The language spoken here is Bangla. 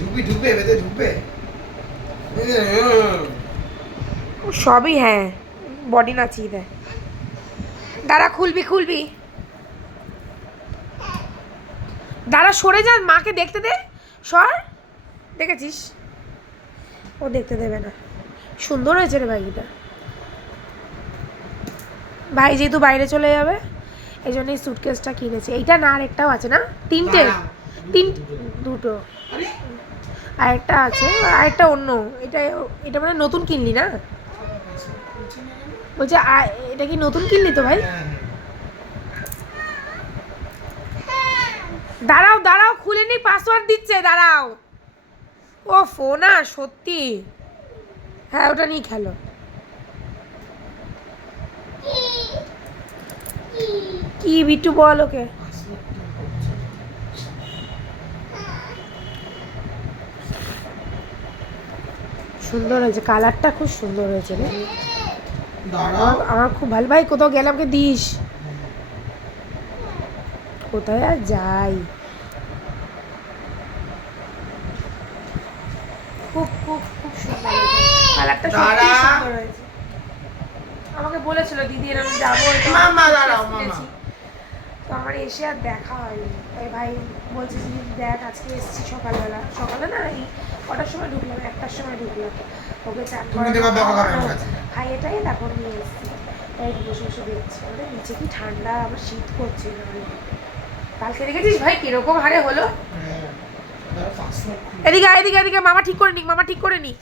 ঢুকবে ভেতরে ঢুকবে সবই হ্যাঁ বডি নাচিয়ে দেয়। দাঁড়া খুলবি দাঁড়া সরে যা, মাকে দেখতে দে, সর। দেখেছিস ও দেখতে দেবে না। সুন্দর হয়েছে রে ভাইটা। ভাই যেহেতু বাইরে চলে যাবে এই জন্য এই সুটকেসটা কিনেছে। এইটা না আরেকটাও আছে না, তিনটে দুটো আরেকটা আছে, আরেকটা অন্য। এটা মানে নতুন কিনলি না? বলছে এটা কি নতুন কিনলি তো ভাই? দাঁড়াও খুলে নি, পাসওয়ার্ড দিচ্ছে, দাঁড়াও। ও ফোনা সত্যি, হ্যাঁ ওটা নিয়ে খেলো। কি বিট্টু বল ওকে। সুন্দর হয়েছে, কালারটা খুব সুন্দর হয়েছে রে। আমার খুব ভালো। ভাই কোথাও গেলে আমাকে দিস। কোথায় আর যাই, খুব খুব খুব সুন্দর হয়েছে কালারটা, সত্যি সুন্দর হয়েছে। আমাকে বলেছিল দিদি এরকম যাবো, তো আমার এসে আর দেখা হয়নি। তাই ভাই বলছে যে দেখ আজকে এসেছি সকালে না, এই কটার সময় ঢুকলাম, 1টার সময় ঢুকলাম, ওকে চান ভাই এটাই তারপর নিয়ে এসেছি। তাই বসে বসে দেখছি ওদের নিচে কি ঠান্ডা, আমার শীত করছে না। কালকে দেখেছিস ভাই কিরকম হারে হলো। এদিকে মামা ঠিক করে নি